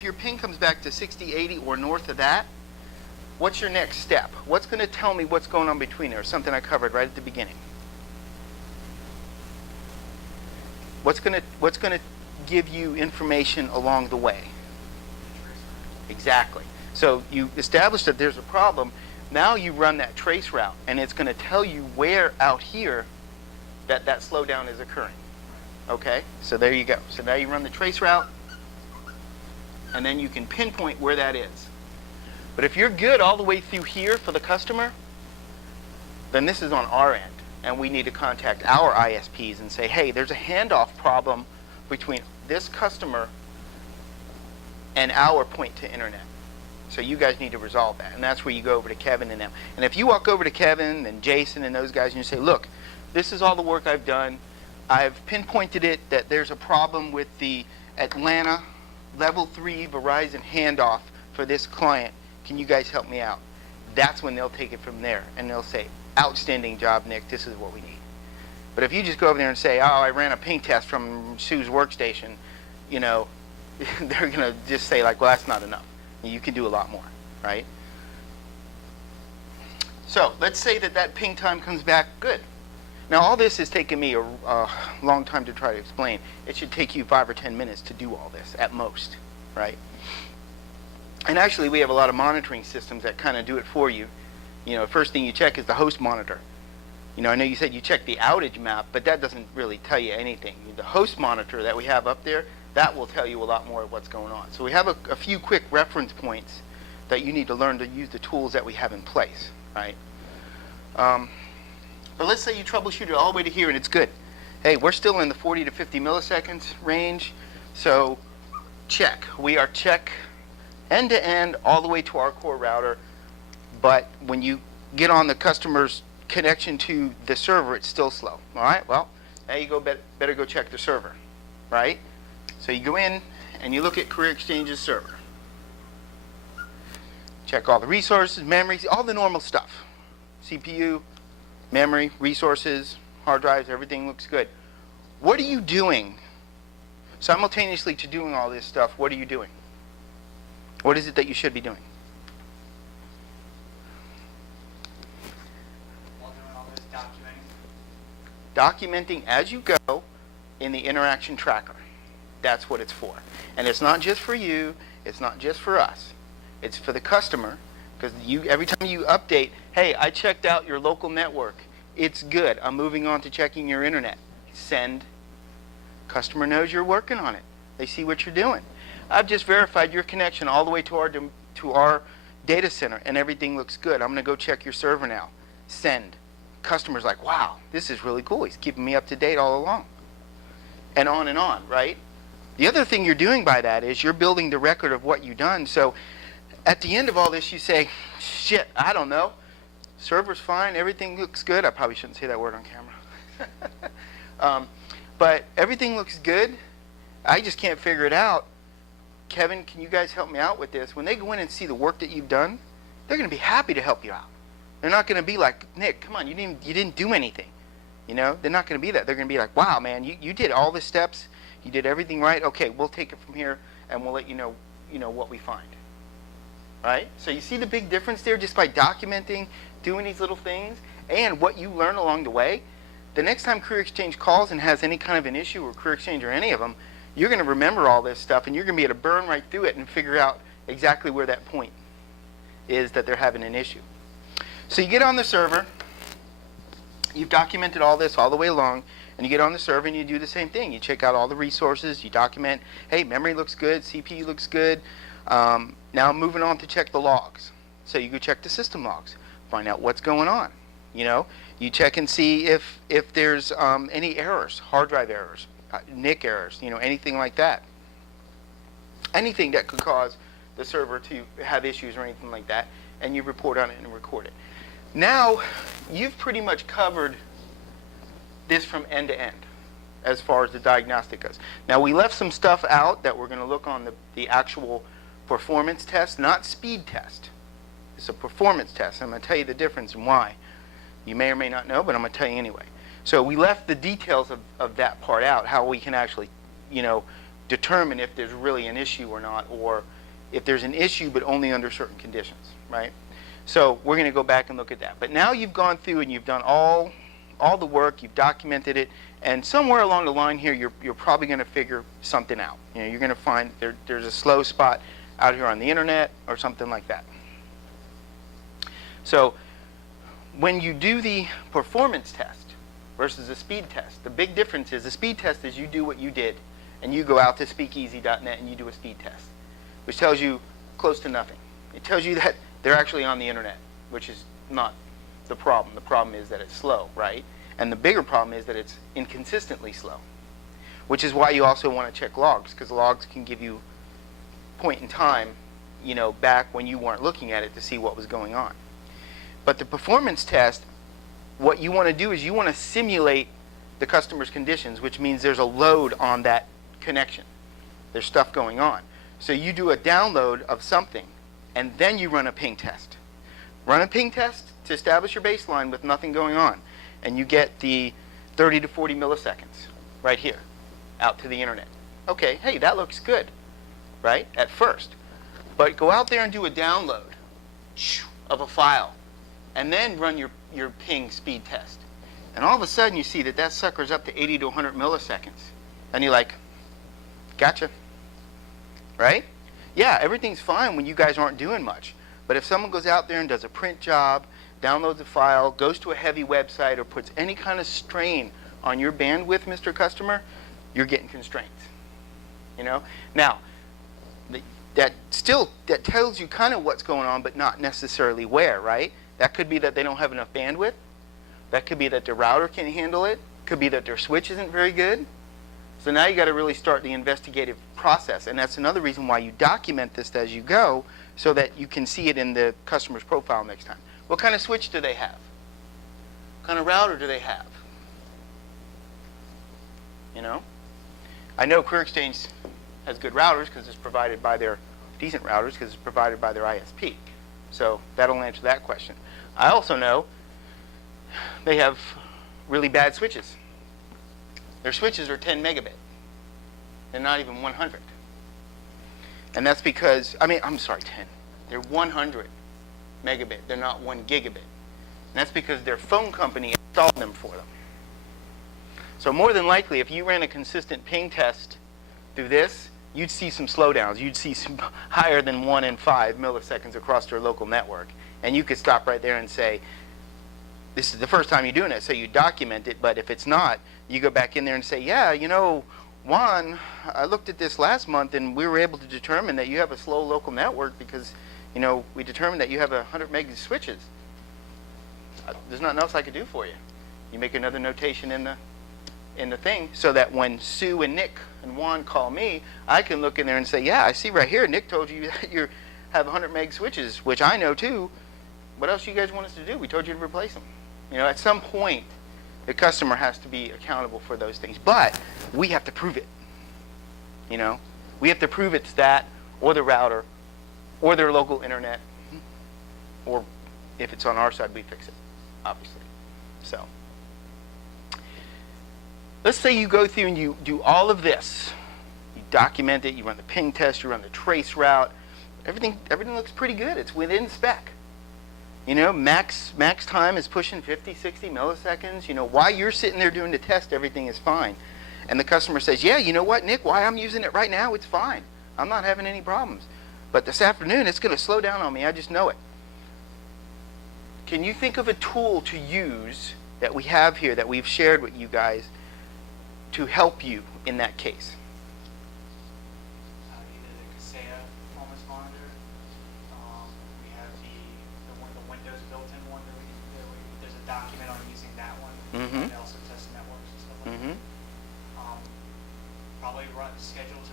If your ping comes back to 60, 80, or north of that, what's your next step? What's going to tell me what's going on between there? Something I covered right at the beginning. What's going to give you information along the way? Exactly. So you establish that there's a problem. Now you run that trace route, and it's going to tell you where out here that slowdown is occurring. Okay? So there you go. So now you run the trace route, and then you can pinpoint where that is. But if you're good all the way through here for the customer, then this is on our end, and we need to contact our ISPs and say, hey, there's a handoff problem between this customer and our point to internet. So you guys need to resolve that, and that's where you go over to Kevin and them. And if you walk over to Kevin and Jason and those guys and you say, look, this is all the work I've done. I've pinpointed it that there's a problem with the Atlanta Level 3 Verizon handoff for this client. Can you guys help me out? That's when they'll take it from there, and they'll say, outstanding job, Nick. This is what we need. But if you just go over there and say, oh, I ran a ping test from Sue's workstation, you know, they're going to just say, like, well, that's not enough. You can do a lot more, right? So let's say that ping time comes back good. Now, all this has taken me a long time to try to explain. It should take you 5 or 10 minutes to do all this at most, right? And actually, we have a lot of monitoring systems that kind of do it for you. You know, first thing you check is the host monitor. You know, I know you said you check the outage map, but that doesn't really tell you anything. The host monitor that we have up there, that will tell you a lot more of what's going on. So we have a few quick reference points that you need to learn to use the tools that we have in place, right? But let's say you troubleshoot it all the way to here and it's good. Hey, we're still in the 40 to 50 milliseconds range, so check. We are check end to end all the way to our core router, but when you get on the customer's connection to the server, it's still slow. All right, well, now you better go check the server, right? So you go in and you look at Career Exchange's server. Check all the resources, memories, all the normal stuff. CPU, memory, resources, hard drives, everything looks good. What are you doing? Simultaneously to doing all this stuff, what are you doing? What is it that you should be doing? While doing all this Documenting as you go in the interaction tracker. That's what it's for. And it's not just for you, it's not just for us. It's for the customer, because every time you update, hey, I checked out your local network. It's good. I'm moving on to checking your internet. Send. Customer knows you're working on it. They see what you're doing. I've just verified your connection all the way to our data center, and everything looks good. I'm going to go check your server now. Send. Customer's like, wow, this is really cool. He's keeping me up to date all along. And on, right? The other thing you're doing by that is you're building the record of what you've done. So at the end of all this, you say, shit, I don't know. Server's fine. Everything looks good. I probably shouldn't say that word on camera. But everything looks good. I just can't figure it out. Kevin, can you guys help me out with this? When they go in and see the work that you've done, they're going to be happy to help you out. They're not going to be like, Nick, come on, you didn't do anything. You know, they're not going to be that. They're going to be like, wow, man, you did all the steps. You did everything right. Okay, we'll take it from here, and we'll let you know what we find. Right? So you see the big difference there just by documenting, doing these little things, and what you learn along the way. The next time Career Exchange calls and has any kind of an issue, or Career Exchange or any of them, you're going to remember all this stuff, and you're going to be able to burn right through it and figure out exactly where that point is that they're having an issue. So you get on the server. You've documented all this all the way along, and you get on the server and you do the same thing. You check out all the resources. You document, hey, memory looks good, CPU looks good. Now moving on to check the logs. So you go check the system logs, find out what's going on. You know, you check and see if there's any errors, hard drive errors, NIC errors, you know, anything like that. Anything that could cause the server to have issues or anything like that, and you report on it and record it. Now, you've pretty much covered this from end to end as far as the diagnostic goes. Now, we left some stuff out that we're going to look on the actual performance test, not speed test. It's a performance test. I'm going to tell you the difference and why. You may or may not know, but I'm going to tell you anyway. So we left the details of that part out, how we can actually, you know, determine if there's really an issue or not, or if there's an issue but only under certain conditions, right? So we're going to go back and look at that. But now you've gone through and you've done all the work, you've documented it, and somewhere along the line here, you're probably going to figure something out. You know, you're going to find there's a slow spot out here on the internet or something like that. So when you do the performance test versus a speed test, the big difference is the speed test is you do what you did, and you go out to speakeasy.net and you do a speed test, which tells you close to nothing. It tells you that they're actually on the internet, which is not the problem. The problem is that it's slow, right? And the bigger problem is that it's inconsistently slow, which is why you also want to check logs, because logs can give you point in time, you know, back when you weren't looking at it to see what was going on. But the performance test, what you want to do is you want to simulate the customer's conditions, which means there's a load on that connection. There's stuff going on. So you do a download of something, and then you run a ping test. Run a ping test to establish your baseline with nothing going on, and you get the 30 to 40 milliseconds right here out to the internet. Okay, hey, that looks good, right, at first. But go out there and do a download of a file, and then run your ping speed test. And all of a sudden you see that that sucker's up to 80 to 100 milliseconds. And you're like, gotcha, right? Yeah, everything's fine when you guys aren't doing much. But if someone goes out there and does a print job, downloads a file, goes to a heavy website, or puts any kind of strain on your bandwidth, Mr. Customer, you're getting constraints. You know? Now, that tells you kind of what's going on, but not necessarily where, right? That could be that they don't have enough bandwidth. That could be that their router can't handle it. Could be that their switch isn't very good. So now you got to really start the investigative process, and that's another reason why you document this as you go, so that you can see it in the customer's profile next time. What kind of switch do they have? What kind of router do they have? You know? I know ClearExchange has good routers because it's provided by their decent routers because it's provided by their ISP. So that'll answer that question. I also know they have really bad switches. Their switches are 10 megabit. They're not even 100. And that's because, I'm sorry, 10. They're 100 megabit. They're not 1 gigabit. And that's because their phone company installed them for them. So more than likely, if you ran a consistent ping test through this, you'd see some slowdowns. You'd see some higher than 1 in 5 milliseconds across their local network. And you could stop right there and say, this is the first time you're doing it, so you document it. But if it's not, you go back in there and say, yeah, you know, Juan, I looked at this last month, and we were able to determine that you have a slow local network because, you know, we determined that you have 100 meg switches. There's nothing else I could do for you. You make another notation in the thing so that when Sue and Nick and Juan call me, I can look in there and say, yeah, I see right here, Nick told you that you have 100 meg switches, which I know too. What else do you guys want us to do? We told you to replace them. You know, at some point, the customer has to be accountable for those things. But we have to prove it. You know, we have to prove it's that, or the router, or their local internet, or if it's on our side, we fix it, obviously. So let's say you go through and you do all of this. You document it, you run the ping test, you run the trace route. Everything looks pretty good. It's within spec. You know, max time is pushing 50, 60 milliseconds. You know, while you're sitting there doing the test, everything is fine. And the customer says, yeah, you know what, Nick, why I'm using it right now, it's fine. I'm not having any problems. But this afternoon, it's going to slow down on me. I just know it. Can you think of a tool to use that we have here that we've shared with you guys to help you in that case? Either the Kaseya performance monitor. We have the Windows built-in one. There's a document on using that one. Mm-hmm. They also test networks and stuff like Mm-hmm. that. Probably schedule to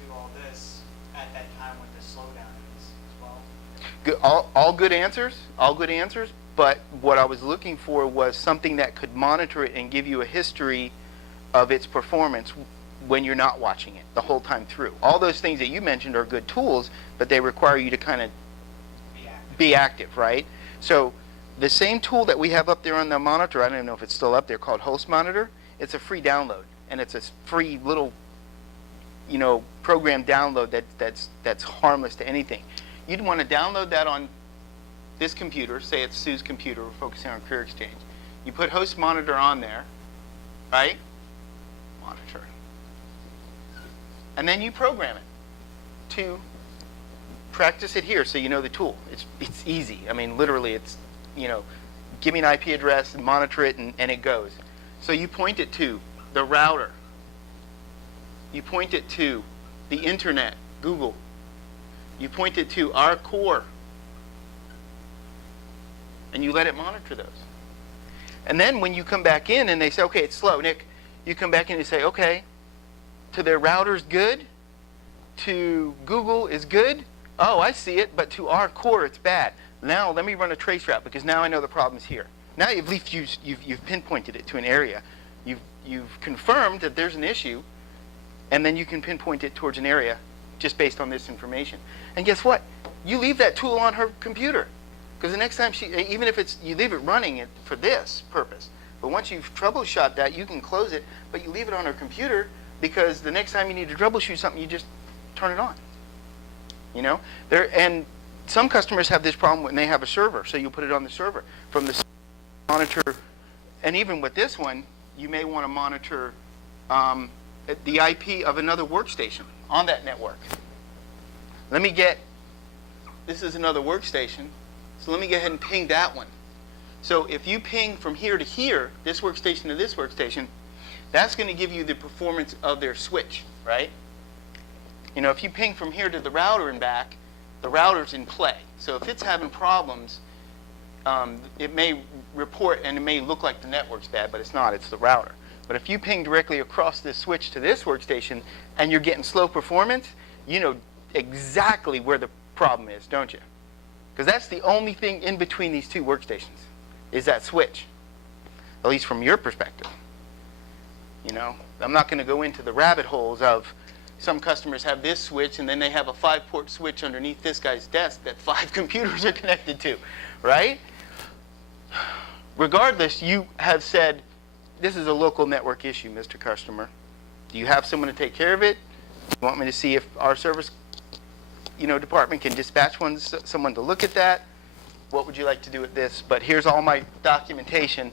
do all this at that time when the slowdown is as well. Good, all good answers. All good answers. But what I was looking for was something that could monitor it and give you a history of its performance when you're not watching it the whole time through. All those things that you mentioned are good tools, but they require you to kind of be active, right? So the same tool that we have up there on the monitor, I don't even know if it's still up there, called Host Monitor, it's a free download. And it's a free little program download that's harmless to anything. You'd want to download that on this computer. Say it's Sue's computer. We're focusing on Career Exchange. You put host monitor on there, right? Monitor. And then you program it to practice it here so you know the tool. It's easy. I mean, literally, it's, give me an IP address and monitor it, and it goes. So you point it to the router. You point it to the internet, Google. You point it to our core. And you let it monitor those. And then when you come back in and they say, okay, it's slow, Nick, you come back in and say, okay, to their router's good, to Google is good, oh, I see it, but to our core it's bad. Now let me run a trace route because now I know the problem's here. Now you've pinpointed it to an area. You've confirmed that there's an issue, and then you can pinpoint it towards an area just based on this information. And guess what? You leave that tool on her computer. Because the next time even if you leave it running for this purpose, but once you've troubleshot that, you can close it, but you leave it on her computer because the next time you need to troubleshoot something, you just turn it on. And some customers have this problem when they have a server, so you put it on the server. From the monitor, and even with this one, you may want to monitor the IP of another workstation on that network. This is another workstation, so let me go ahead and ping that one. So if you ping from here to here, this workstation to this workstation, that's going to give you the performance of their switch, right? If you ping from here to the router and back, the router's in play. So if it's having problems, it may report and it may look like the network's bad, but it's not, it's the router. But if you ping directly across this switch to this workstation and you're getting slow performance, you know exactly where the problem is, don't you? Because that's the only thing in between these two workstations, is that switch, at least from your perspective. I'm not going to go into the rabbit holes of some customers have this switch and then they have a 5-port switch underneath this guy's desk that 5 computers are connected to, right? Regardless, you have said, this is a local network issue, Mr. Customer. Do you have someone to take care of it? Do you want me to see if our service department can dispatch someone to look at that? What would you like to do with this? But here's all my documentation